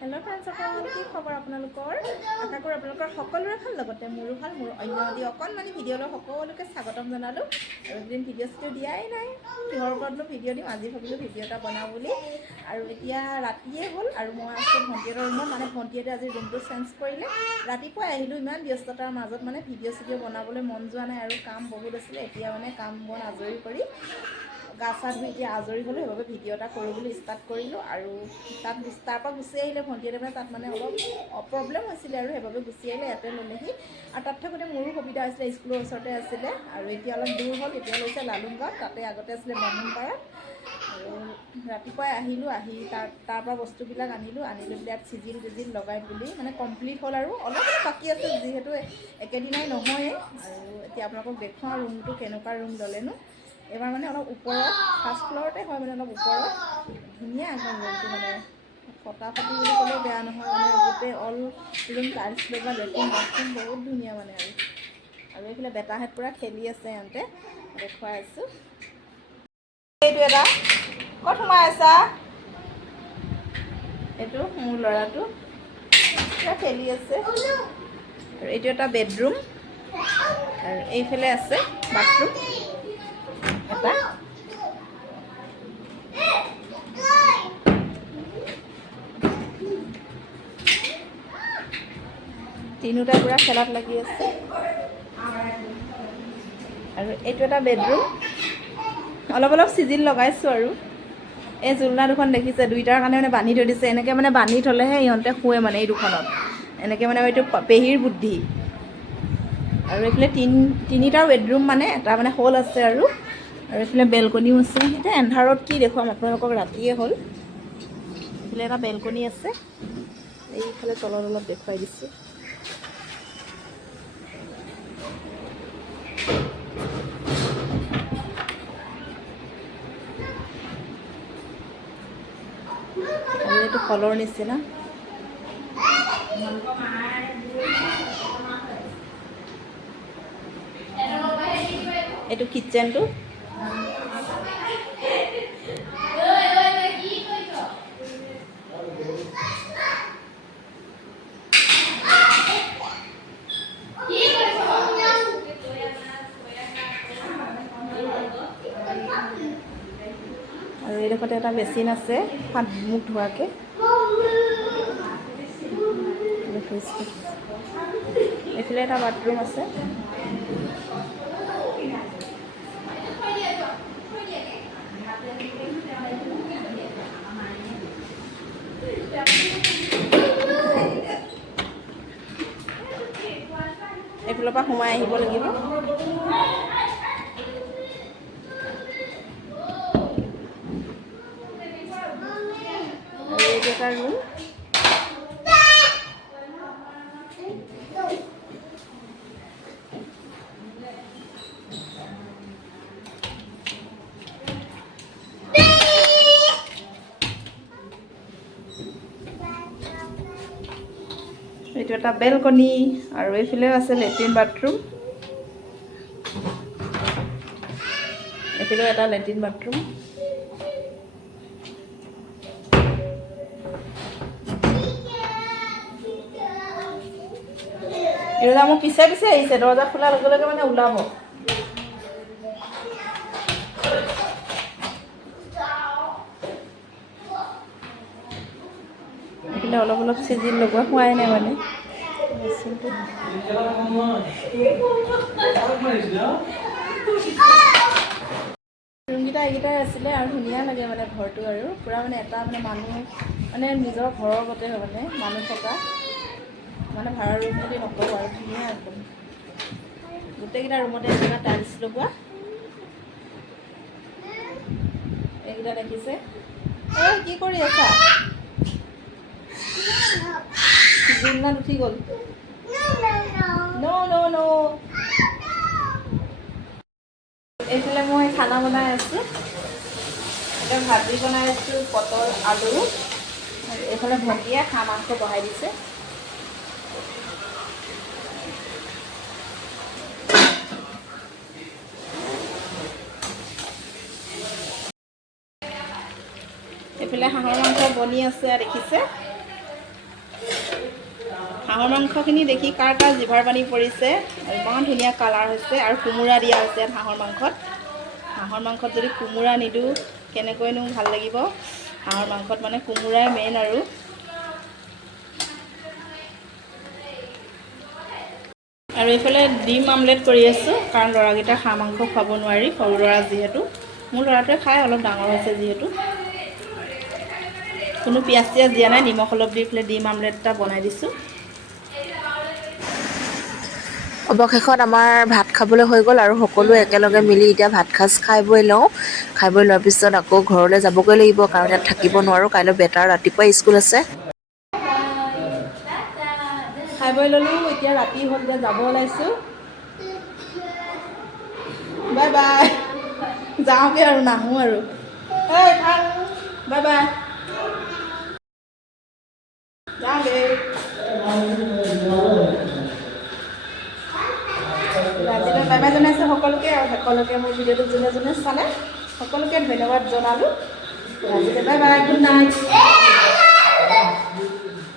Hello friends की खबर आपलोकर आशा करूँ आपलोकर सकलोरे ভাল लगते मोरो ভাল मोर अन्य अकणमानी भिडिओ सकलोके स्वागतम जनालो और दिन भिडिओ चिडिओ दियाई ना किहर ओपरतनो भिडिओ दिम आज भाविलो भिडिओ एटा बनाओ बुली और एतिया रातिए हल और मैं आसो भंटीहतर रूमत माने भंटीहते आज रूमটো चेंज करिले रातिपुवा आहिलो इमान व्यस्ततार মাজত माने भिडिओ चिडिओ बनाबले मन जोৱা নাই और काम बहुत आছিলে एतिया माने काम बन आजरी करी गा चा धुई এতিয়া আজৰি হলো সেইভাবে ভিডিও এটা কৰিবলৈ স্টাৰ্ট কৰিলো আৰু তাত তাৰপৰা গুচি আহিলে ভণ্টিয়ে মানে তাত মানে অলপ প্ৰব্লেম হৈছিলে আৰু সেইভাবে গুচি আহিলে ইয়াতে ললেহি আৰু তাত থাকোঁতে মোৰো সুবিধা হৈছিলে স্কুলৰ ওচৰতে আছিলে আৰু এতিয়া অলপ দূৰ হ'ল এতিয়া লৈছে লালুংগাঁও তাতে আগতে আছিলে বামুণপাৰাত আৰু ৰাতিপুৱাই আহিলোঁ আহি তাৰপৰা বস্তুবিলাক আনিলোঁ আনি লৈ ইয়াত চিজিল টিজিল লগাই বুলি মানে কমপ্লিট হ'ল আৰু অলপ বাকী আছে যিহেতু একেদিনাই নহয়ে আৰু এতিয়া আপোনালোকক দেখুৱাওঁ ৰুমটো কেনেকুৱা ৰুম ল'লেনো এবাৰ মানে অলপ ওপৰত ফাৰ্ষ্ট ফ্ল'ৰতে হয় মানে অলপ ওপৰত ধুনীয়া এখন ৰুমটো মানে ফটাফটি বুলি ক'লেও বেয়া নহয় মানে গোটেই অল ৰুম টাইলছ লগা লেট্ৰিন বাথৰুম বহুত ধুনীয়া মানে আৰু এইফালে বেটাহঁত পূৰা খেলি আছে সিহঁতে দেখুৱাই আছোঁ এইটো এটা ক'ত সোমাই আছা এইটো মোৰ ল'ৰাটো পূৰা খেলি আছে আৰু এইটো এটা বেডৰুম আৰু এইফালে আছে বাথৰুম এটা তিনিটা পুৰা খেলাত লাগি আছে আৰু এইটো এটা বেডৰুম অলপ অলপ চিজিল লগাইছোঁ আৰু এই জুলনা দুখন দেখিছে দুইটাৰ কাৰণে মানে বান্ধি থৈ দিছে এনেকৈ মানে বান্ধি থ'লেহে ইহঁতে শুৱে মানে এই দুখনত এনেকৈ মানে এইটো পেহীৰ বুদ্ধি আৰু এইফালে তিনিটা বেডৰুম মানে এটা মানে হল আছে আৰু এইফালে বেলকনিও আছে এতিয়া এন্ধাৰত কি দেখুৱাম আপোনালোকক ৰাতিয়ে হ'ল এইফালে এটা বেলকনি আছে এইফালে তলত অলপ দেখুৱাই দিছোঁ আৰু এইটো হলৰ নিচিনা এইটো কিচেনটো আৰু এইডোখৰতে এটা বেচিন আছে হাত মুখ ধোৱাকৈ এইফালে এটা বাথৰুম আছে এইফালৰ পৰা সোমাই আহিব লাগিব আৰু এইটো এটা ৰুম এইটো এটা বেলকনি আৰু এইফালেও আছে লেট্ৰিন বাথৰুম এইফালেও এটা লেট্ৰিন বাথৰুম এইটো মোৰ পিছে পিছে আহিছে দৰজা খোলাৰ লগে লগে মানে ওলাব এইফালে অলপ অলপ চিজিল লগোৱা হোৱাই নাই মানে ৰুমকেইটা এইকেইটাই আছিলে আৰু ধুনীয়া লাগে মানে ঘৰটো আৰু পূৰা মানে এটা মানে মানুহ মানে নিজৰ ঘৰৰ গতে মানে মানুহ থকা মানে ভাড়া ৰুম বুলি নকওঁ আৰু ধুনীয়া একদম গোটেইকেইটা ৰুমতে এটা টাইলছ লগোৱা এইকেইটা দেখিছে এই কি কৰি আছা জুলনাত উঠি গ'ল ন এইফালে মই খানা বনাই আছোঁ এতিয়া ভাজি বনাই আছোঁ পটল আলু আৰু এইফালে ভণ্টিয়ে হাঁহ মাংস বহাই দিছে এইফালে হাঁহৰ মাংস বনি আছে দেখিছে হাঁহৰ মাংসখিনি দেখি কাৰ কাৰ জিভাৰ পানী পৰিছে। ইমান ধুনীয়া কালাৰ হৈছে আৰু কোমোৰা দিয়া হৈছে হাঁহৰ মাংসত। হাঁহৰ মাংসত যদি কোমোৰা নিদিওঁ কেনেকৈনো ভাল লাগিব। হাঁহৰ মাংসত মানে কোমোৰাই মেইন আৰু। আৰু এইফালে ডিম আমলেট কৰি আছোঁ, কাৰণ ল'ৰাকেইটাক হাঁহ মাংস খুৱাব নোৱাৰি, সৰু ল'ৰা যিহেতু। মোৰ ল'ৰাটোৱে খাই, অলপ ডাঙৰ হৈছে যিহেতু। কোনো পিঁয়াজ চিয়াজ দিয়া নাই, নিমখ অলপ দি পেলাই ডিম আমলেট এটা বনাই দিছোঁ। অৱশেষত আমাৰ ভাত খাবলৈ হৈ গ'ল আৰু সকলোৱে একেলগে মিলি এতিয়া ভাত সাজ খাই বৈ লওঁ। খাই বৈ লোৱাৰ পিছত আকৌ ঘৰলৈ যাবগৈ লাগিব, কাৰণ ইয়াত থাকিব নোৱাৰোঁ। কাইলৈ বেটাৰ ৰাতিপুৱাই স্কুল আছে। খাই বৈ ল'লোঁ, এতিয়া ৰাতি হ'ল, এতিয়া যাব ওলাইছোঁ। Bye bye. যাওঁগৈ আৰু নাহোঁ আৰু। এই ভাল, বাই বাই। যাওঁগৈ। আজিলৈ বাই বাই জনাইছোঁ সকলোকে, আৰু সকলোকে মোৰ ভিডিঅ'টো যোনে যোনে চালে সকলোকে ধন্যবাদ জনালোঁ। আজিলৈ বাই বাই, গুড নাইট।